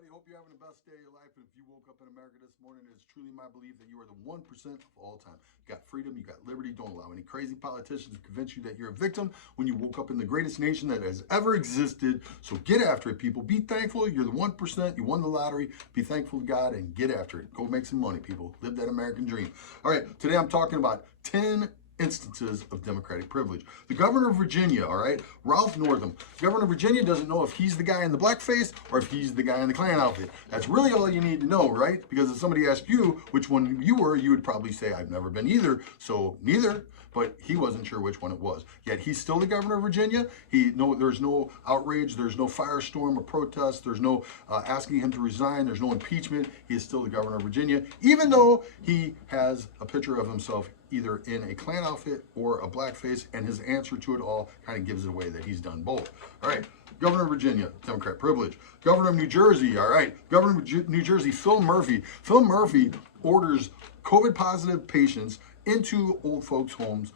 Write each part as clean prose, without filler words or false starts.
everybody. Hope you're having the best day of your life. And if you woke up in America this morning, it is truly my belief that you are the 1% of all time. You got freedom, you got liberty. Don't allow any crazy politicians to convince you that you're a victim when you woke up in the greatest nation that has ever existed. So get after it, people. Be thankful. You're the 1%. You won the lottery. Be thankful to God and get after it. Go make some money, people. Live that American dream. All right, today I'm talking about 10 instances of Democratic privilege. The governor of Virginia, all right, Ralph Northam, governor of Virginia doesn't know if he's the guy in the blackface or if he's the guy in the Klan outfit. That's really all you need to know, right? Because if somebody asked you which one you were, you would probably say, I've never been either, so neither. But he wasn't sure which one it was. Yet he's still the governor of Virginia. There's no outrage, there's no firestorm or protest, there's no asking him to resign, there's no impeachment. He is still the governor of Virginia, even though he has a picture of himself either in a Klan outfit or a blackface, and his answer to it all kind of gives it away that he's done both. All right, governor of Virginia, Democrat privilege. Governor of New Jersey, all right, governor of New Jersey, Phil Murphy. Phil Murphy orders COVID-positive patients into old folks' homes,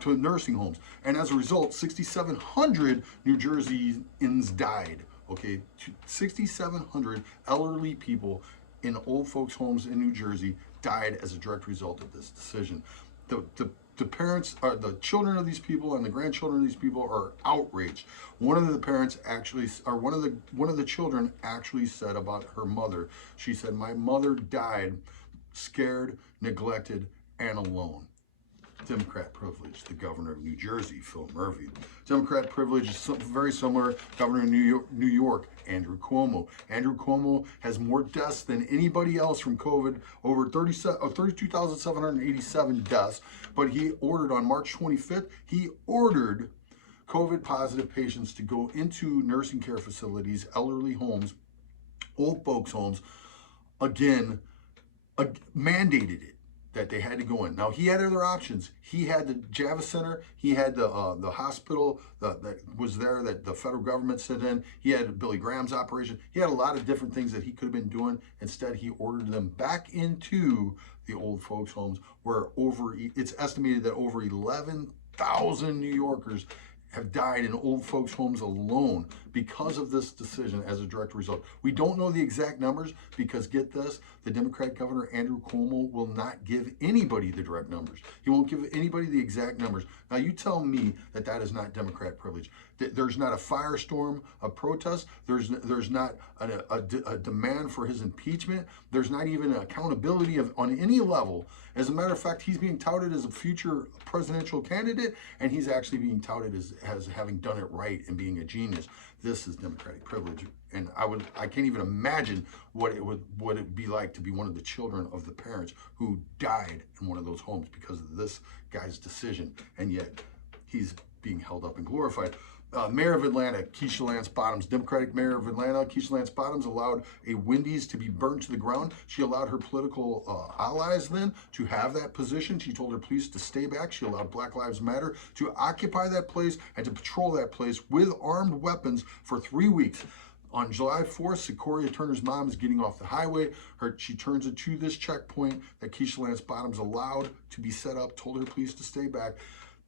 to nursing homes. And as a result, 6,700 New Jerseyans died, okay? 6,700 elderly people in old folks' homes in New Jersey died as a direct result of this decision. The parents, the children of these people and the grandchildren of these people are outraged. One of the parents actually, or one of the children actually said about her mother, she said, "My mother died scared, neglected, and alone." Democrat privilege, the governor of New Jersey, Phil Murphy. Democrat privilege is very similar. Governor of New York, Andrew Cuomo. Andrew Cuomo has more deaths than anybody else from COVID, over 32,787 deaths. But he ordered on March 25th, he ordered COVID positive patients to go into nursing care facilities, elderly homes, old folks' homes, again, mandated it that they had to go in. Now, he had other options. He had the Javits Center. He had the hospital that was there that the federal government sent in. He had Billy Graham's operation. He had a lot of different things that he could have been doing. Instead, he ordered them back into the old folks' homes, where it's estimated that over 11,000 New Yorkers have died in old folks' homes alone because of this decision as a direct result. We don't know the exact numbers because, get this, the Democrat governor, Andrew Cuomo, will not give anybody the direct numbers. He won't give anybody the exact numbers. Now, you tell me that that is not Democrat privilege. There's not a firestorm of protest. There's not a demand for his impeachment. There's not even an accountability on any level. As a matter of fact, he's being touted as a future presidential candidate, and he's actually being touted as having done it right and being a genius. This is Democratic privilege, and I can't even imagine what it would be like to be one of the children of the parents who died in one of those homes because of this guy's decision, and yet he's being held up and glorified. Mayor of Atlanta, Keisha Lance Bottoms, Democratic Mayor of Atlanta, Keisha Lance Bottoms allowed a Wendy's to be burned to the ground. She allowed her political allies then to have that position. She told her police to stay back. She allowed Black Lives Matter to occupy that place and to patrol that place with armed weapons for 3 weeks. On July 4th, Sequoia Turner's mom is getting off the highway. She turns it to this checkpoint that Keisha Lance Bottoms allowed to be set up, told her police to stay back.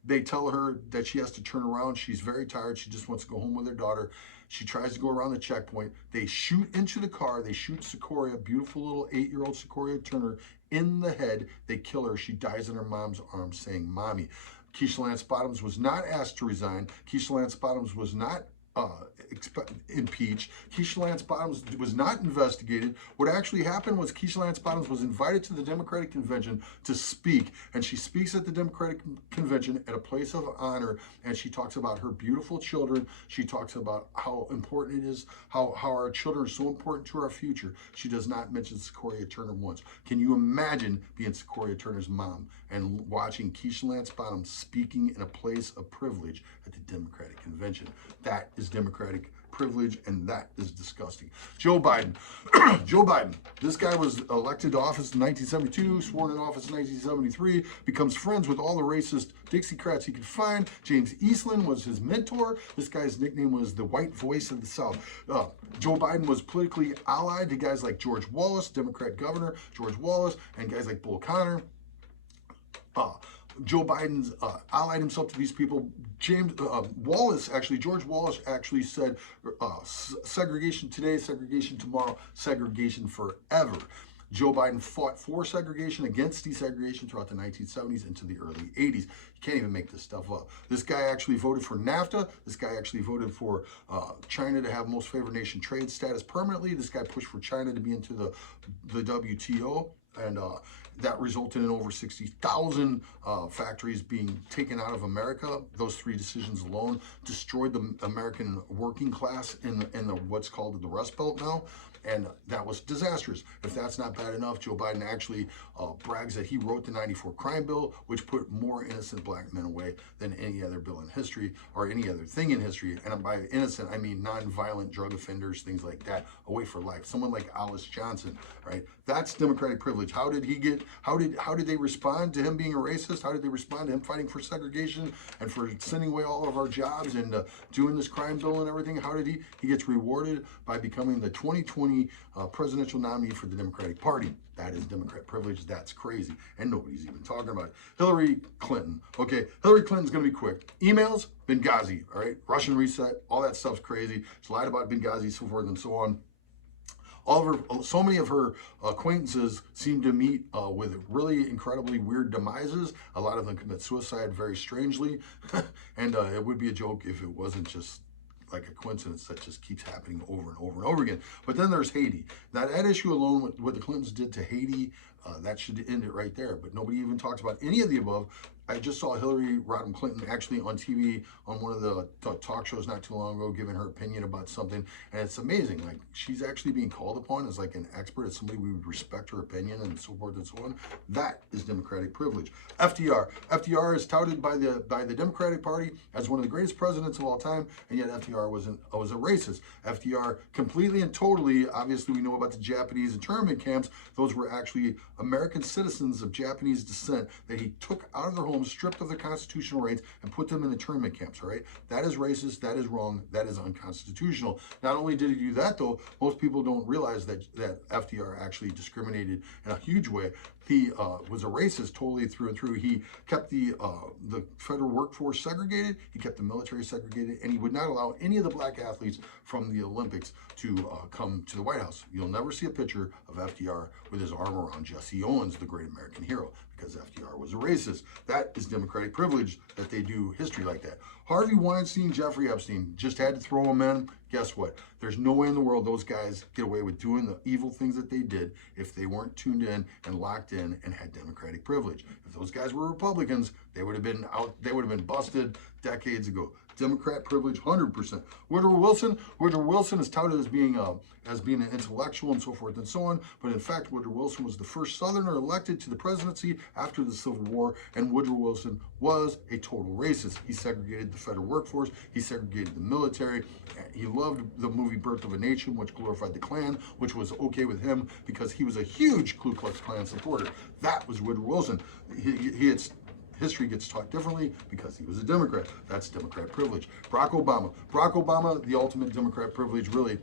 They tell her that she has to turn around. She's very tired. She just wants to go home with her daughter. She tries to go around the checkpoint. They shoot into the car. They shoot Sequoia, beautiful little 8-year-old Sequoia Turner, in the head. They kill her. She dies in her mom's arms saying, "Mommy." Keisha Lance Bottoms was not asked to resign. Keisha Lance Bottoms was not impeached. Keisha Lance Bottoms was not investigated. What actually happened was Keisha Lance Bottoms was invited to the Democratic Convention to speak, and she speaks at the Democratic Convention at a place of honor, and she talks about her beautiful children. She talks about how important it is, how our children are so important to our future. She does not mention Sequoia Turner once. Can you imagine being Sequoia Turner's mom and watching Keisha Lance Bottoms speaking in a place of privilege at the Democratic Convention? That is Democratic privilege, and that is disgusting. Joe Biden. Joe Biden. This guy was elected to office in 1972, sworn in office in 1973, becomes friends with all the racist Dixiecrats he could find. James Eastland was his mentor. This guy's nickname was the White Voice of the South. Joe Biden was politically allied to guys like George Wallace, Democrat governor George Wallace, and guys like Bull Connor. Joe Biden's allied himself to these people. George Wallace actually said, segregation today, segregation tomorrow, segregation forever. Joe Biden fought for segregation, against desegregation throughout the 1970s into the early 80s. You can't even make this stuff up. This guy actually voted for NAFTA. This guy actually voted for China to have most favored nation trade status permanently. This guy pushed for China to be into the WTO. And that resulted in over 60,000 factories being taken out of America. Those three decisions alone destroyed the American working class in the what's called the Rust Belt now. And that was disastrous. If that's not bad enough, Joe Biden actually brags that he wrote the '94 crime bill, which put more innocent black men away than any other bill in history or any other thing in history. And by innocent, I mean non-violent drug offenders, things like that, away for life. Someone like Alice Johnson, right? That's Democratic privilege. How did they respond to him being a racist? How did they respond to him fighting for segregation and for sending away all of our jobs and doing this crime bill and everything? How did he? He gets rewarded by becoming the 2020 presidential nominee for the Democratic Party. That is Democrat privilege. That's crazy. And nobody's even talking about it. Hillary Clinton. Okay, Hillary Clinton's going to be quick. Emails, Benghazi, all right? Russian reset, all that stuff's crazy. She lied about Benghazi, so forth and so on. So many of her acquaintances seem to meet with really incredibly weird demises. A lot of them commit suicide very strangely. And it would be a joke if it wasn't just like a coincidence that just keeps happening over and over and over again. But then there's Haiti. Now, that issue alone, what the Clintons did to Haiti, that should end it right there. But nobody even talks about any of the above. I just saw Hillary Rodham Clinton actually on TV on one of the talk shows not too long ago giving her opinion about something, and it's amazing. Like, she's actually being called upon as like an expert, as somebody we would respect her opinion and so forth and so on. That is Democratic privilege. FDR is touted by the Democratic Party as one of the greatest presidents of all time, and yet FDR was a racist. FDR completely and totally, obviously we know about the Japanese internment camps. Those were actually American citizens of Japanese descent that he took out of their homes, stripped of their constitutional rights, and put them in internment camps, all right? That is racist, that is wrong, that is unconstitutional. Not only did he do that, though, most people don't realize that FDR actually discriminated in a huge way. He was a racist totally through and through. He kept the federal workforce segregated, he kept the military segregated, and he would not allow any of the black athletes from the Olympics to come to the White House. You'll never see a picture of FDR with his arm around Jesse Owens, the great American hero, because FDR was a racist. That is Democratic privilege, that they do history like that. Harvey Weinstein, Jeffrey Epstein, just had to throw them in. Guess what? There's no way in the world those guys get away with doing the evil things that they did if they weren't tuned in and locked in and had Democratic privilege. If those guys were Republicans, they would have been out, they would have been busted decades ago. Democrat privilege, 100%. Woodrow Wilson is touted as being an intellectual and so forth and so on, but in fact, Woodrow Wilson was the first Southerner elected to the presidency after the Civil War, and Woodrow Wilson was a total racist. He segregated the federal workforce, he segregated the military, he loved the movie Birth of a Nation, which glorified the Klan, which was okay with him because he was a huge Ku Klux Klan supporter. That was Woodrow Wilson. History gets taught differently because he was a Democrat. That's Democrat privilege. Barrack Obama, the ultimate Democrat privilege, really.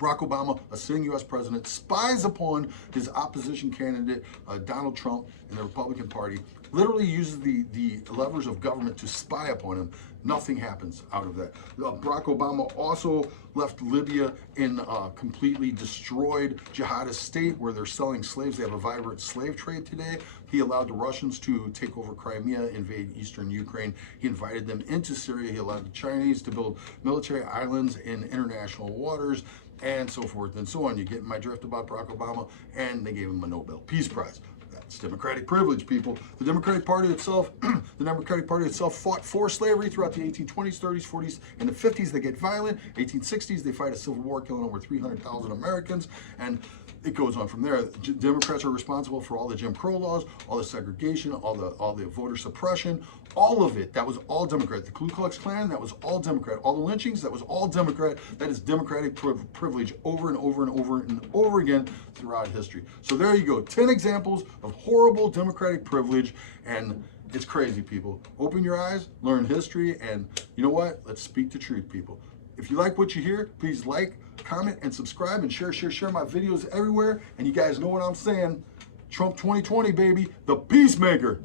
Barack Obama, a sitting U.S. president, spies upon his opposition candidate, Donald Trump, and the Republican Party, literally uses the levers of government to spy upon him. Nothing happens out of that. Barack Obama also left Libya in a completely destroyed jihadist state where they're selling slaves. They have a vibrant slave trade today. He allowed the Russians to take over Crimea, invade eastern Ukraine. He invited them into Syria. He allowed the Chinese to build military islands in international waters, and so forth and so on. You get my drift about Barack Obama, and they gave him a Nobel Peace Prize. That's Democratic privilege, people. The Democratic Party itself, fought for slavery throughout the 1820s, 30s, 40s, and the 50s. They get violent. 1860s, they fight a civil war, killing over 300,000 Americans, and it goes on from there. Democrats are responsible for all the Jim Crow laws, all the segregation, all the voter suppression, all of it. That was all Democrat. The Ku Klux Klan, that was all Democrat. All the lynchings, that was all Democrat. That is Democratic privilege over and over and over and over again throughout history. So there you go. 10 examples of horrible Democratic privilege, and it's crazy, people. Open your eyes, learn history, and you know what? Let's speak the truth, people. If you like what you hear, please like, comment, and subscribe, and share my videos everywhere. And you guys know what I'm saying. Trump 2020, baby, the peacemaker.